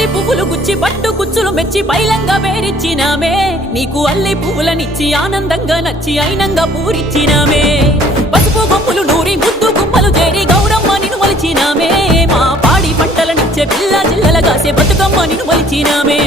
బంతి పువ్వులు గుచ్చి పట్టు కుచ్చులు మెచ్చి బైలంగా వేరిచ్చినామే నీకు అల్లి పువ్వులనిచ్చి ఆనందంగా నచ్చి అయినంగా పూరిచ్చినామే పసుపు గొప్పులు నూరి ముద్దు గుమ్మలు చేరి గౌరమ్మ నిన్ను మలిచినామే మా పాడి పంటలనిచ్చే పిల్ల జిల్లలగాసే బతుకమ్మ నిన్ను మలిచినామే